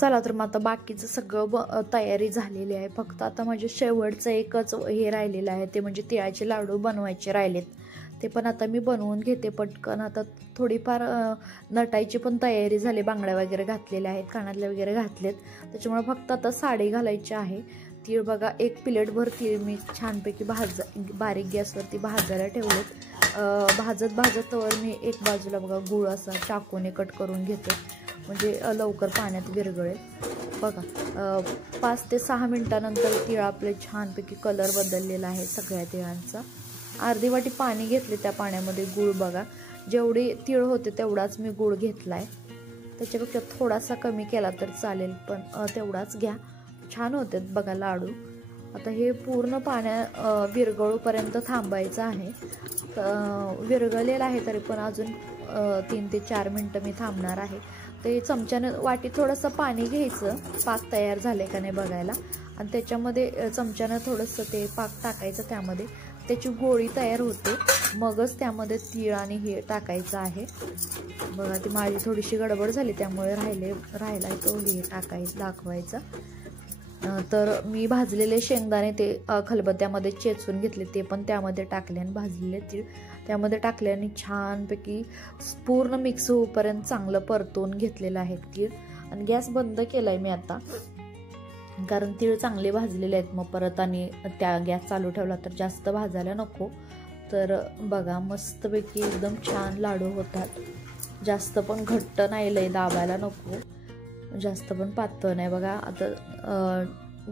चला तर मग आता बाकीचं सगळं तयारी झालेली आहे. फक्त आता माझे शेवटचं एकच हे राहिलेलं आहे, ते म्हणजे तिळाचे लाडू बनवायचे राहिलेत. ते पण आता मी बनवून घेते पटकन. आता थोडीफार नटायची पण तयारी झाली, बांगड्या वगैरे घातलेल्या आहेत, कानातले वगैरे घातलेत. त्याच्यामुळे फक्त आता साडी घालायची आहे. तीळ बघा, एक प्लेटभर तीळ मी छानपैकी बारीक गॅसवरती भाजायला ठेवलेत. भाजत वर मी एक बाजूला बघा गुळ असा चाकूने कट करून घेते, म्हणजे लवकर पाण्यात विरघळेल. बघा 5 ते 6 मिनिटानंतर तीळ आपले छानपैकी कलर बदललेला आहे सगळ्या तिळांचा. अर्धी वाटी पाणी घेतले, त्या पाण्यामध्ये गुळ बघा, जेवढी तीळ होते तेवढाच मी गुळ घेतलाय. त्याच्यापेक्षा थोडासा कमी केला तर चालेल, पण तेवढाच घ्या. छान होते बघा लाडू. आता हे पूर्ण विरघळूपर्यंत थांबायचं आहे. विरघळलेलं आहे तरी पण अजून 3 ते 4 मिनिटं मी थांबणार आहे. ते चमच्यानं वाटी थोडंसं पाणी घ्यायचं, पाक तयार झाले का नाही बघायला, आणि त्याच्यामध्ये चमच्यानं थोडंसं ते पाक टाकायचं. त्यामध्ये त्याची गोळी तयार होते, मगच त्यामध्ये तीळ आणि हे टाकायचं आहे. बघा ती माझी थोडीशी गडबड झाली, त्यामुळे राहिला तो हे दाखवायचा. तर मी भाजलेले शेंगदाणे ते खलबत्त्यामध्ये चेचून घेतले, ते पण त्यामध्ये टाकले आणि भाजलेले तीळ त्यामध्ये टाकले आणि छानपैकी पूर्ण मिक्स होईपर्यंत चांगलं परतून घेतलेलं आहे तीळ. आणि गॅस बंद केलाय मी आता, कारण तीळ चांगले भाजलेले आहेत. मग परत आणि त्या गॅस चालू ठेवला तर जास्त भाजायला नको. तर बघा मस्तपैकी एकदम छान लाडू होतात. जास्त पण घट्ट नाही, लय दाबायला नको, जास्त पण पातळ नाही. बघा आता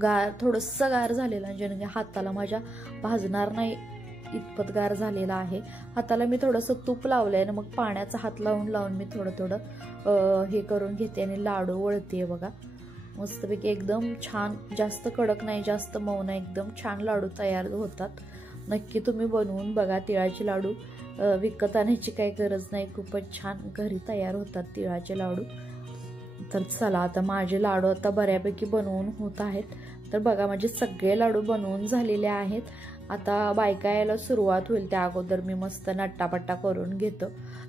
गार थोडंसं गार झालेलं आहे, म्हणजे हाताला माझ्या भाजणार नाही इतपत गार झालेला आहे. हाताला मी थोडंसं तूप लावलंय ना, मग पाण्याचा हात लावून मी थोडं हे करून घेते आणि लाडू वळते. बघा मस्तपैकी एकदम छान, जास्त कडक नाही जास्त मऊ नाही, एकदम छान लाडू तयार होतात. नक्की तुम्ही बनवून बघा. तिळाचे लाडू विकत आणायची काही गरज नाही, खूपच छान घरी तयार होतात तिळाचे लाडू. तर चला आता माझे लाडू आता बऱ्यापैकी बनवून होत आहेत. तर बघा माझे सगळे लाडू बनवून झालेले आहेत. आता बायका यायला सुरुवात होईल, त्या अगोदर मी मस्त नट्टापट्टा करून घेतो.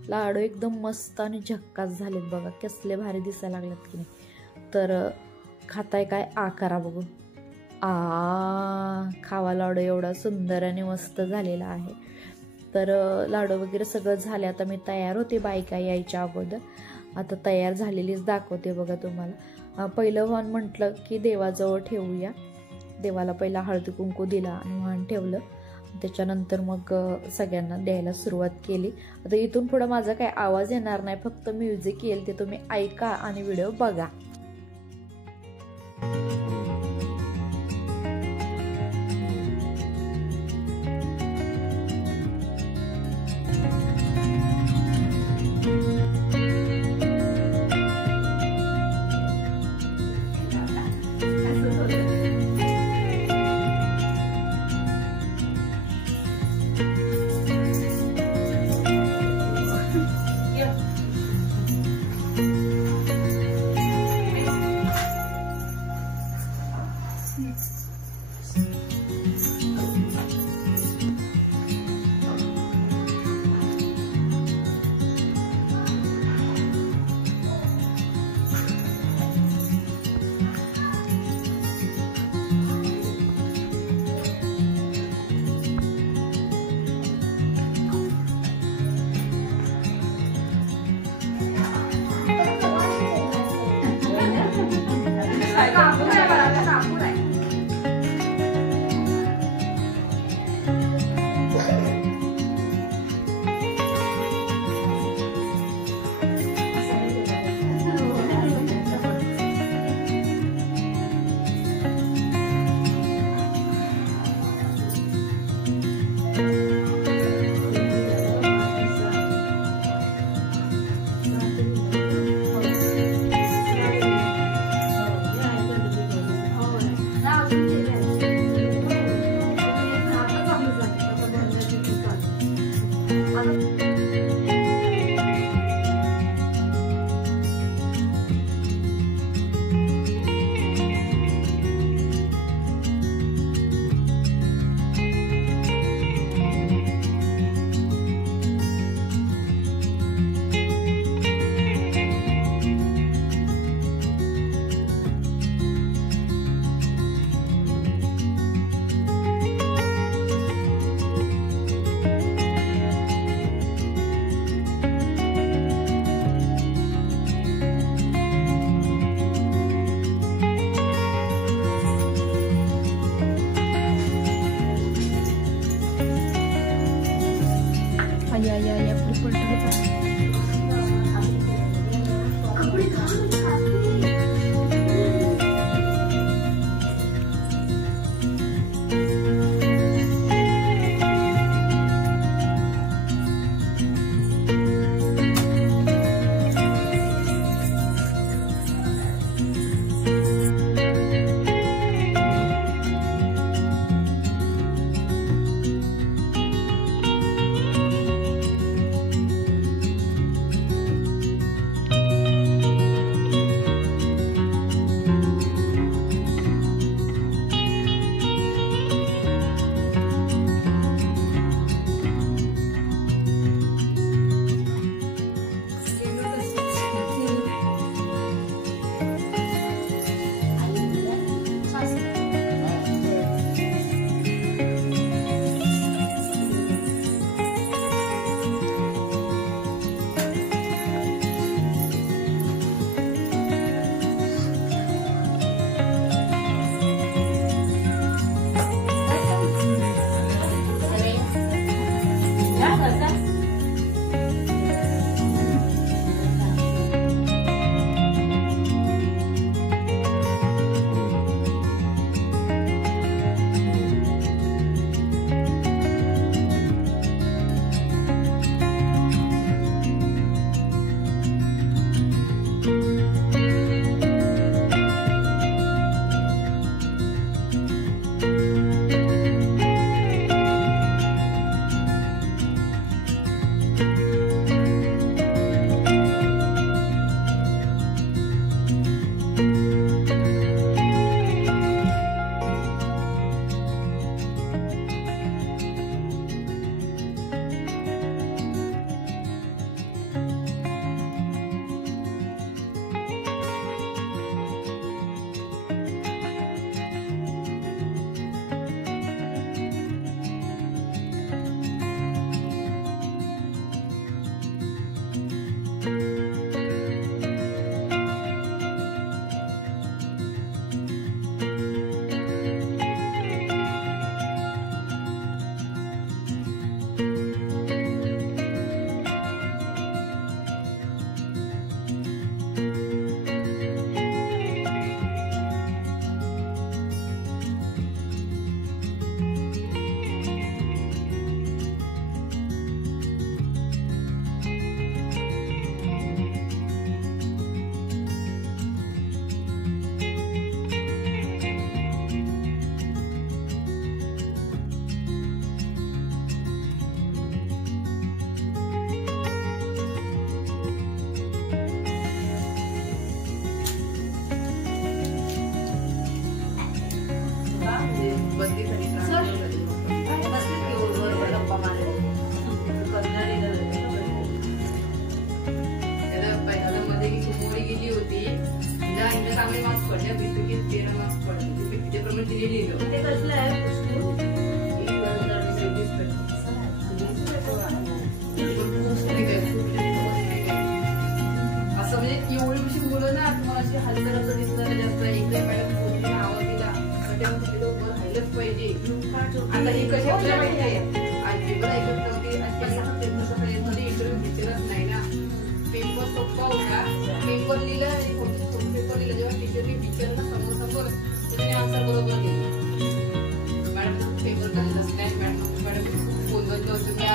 लाडू एकदम मस्त आणि झक्कास झालेत बघा, कसले भारी दिसायला लागलेत की नाही. तर खाताय काय? करा बघू. खावा लाडू एवढा सुंदर आणि मस्त झालेला आहे. तर लाडू वगैरे सगळं झाले. आता मी तयार होते बायका यायच्या अगोदर. आता तयार झालेलीच दाखवते बघा तुम्हाला. पहिलं वाहन म्हटलं की देवाजवळ ठेवूया. देवाला पहिला हळदी कुंकू दिला आणि वाहन ठेवलं. त्याच्यानंतर मग सगळ्यांना द्यायला सुरुवात केली. आता इथून पुढं माझा काही आवाज येणार नाही, फक्त म्युझिक येईल, ते तुम्ही ऐका आणि व्हिडिओ बघा.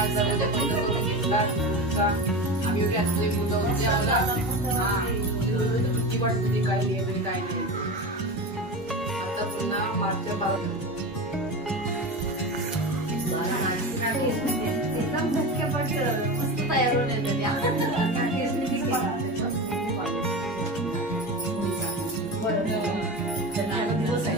आम्ही घातले मुलं होते किती वाटते काय नाही काय नाही. आता पुन्हा मागच्या एकदम झटकेपट मस्त तयार होऊन दिवस आहे.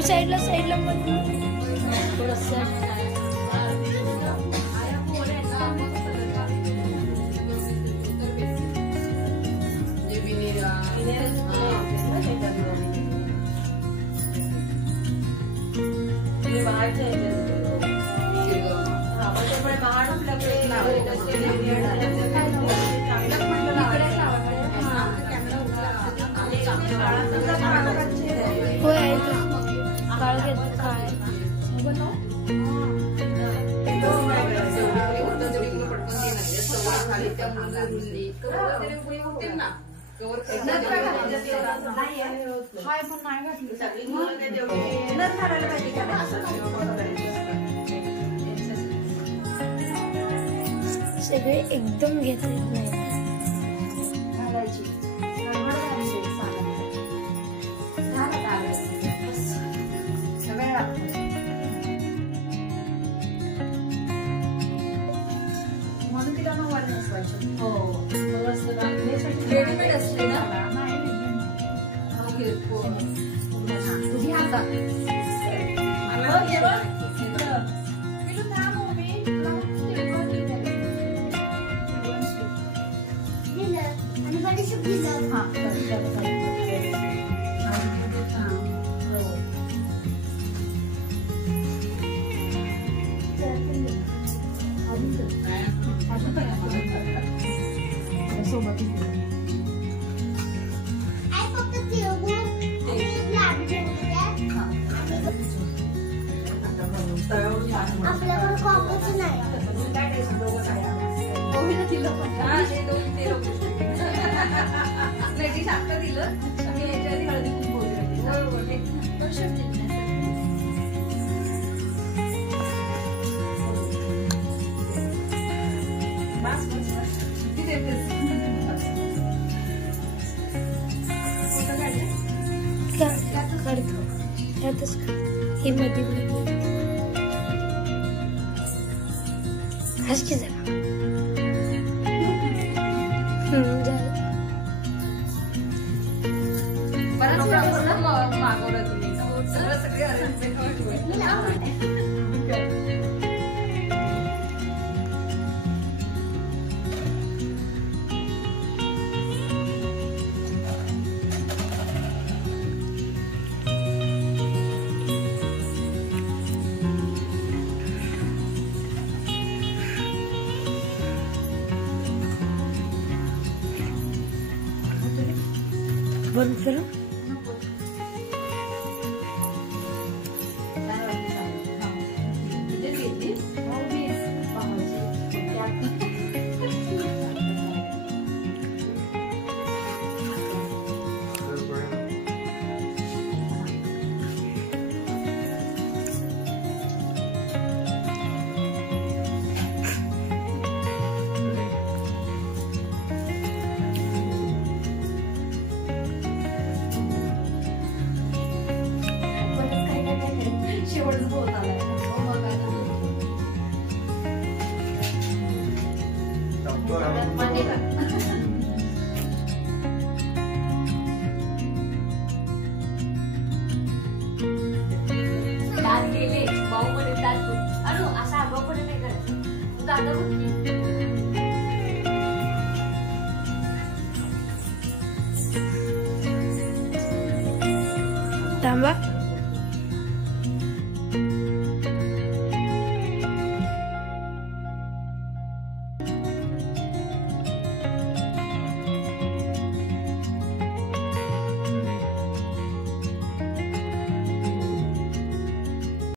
साईडला साईडला सगळे एकदम घेत नाही. म्हणून तिला मग वाटत नसवायचं. हो रेडीमेड असते ना. तुझी हातात आपल्याला कॉपच नाही. दिलं मी याच्या आधी हळदी कुंकू ही मध्ये आज की जरा मागवलं तुम्ही सगळे बंद करू. थांबा.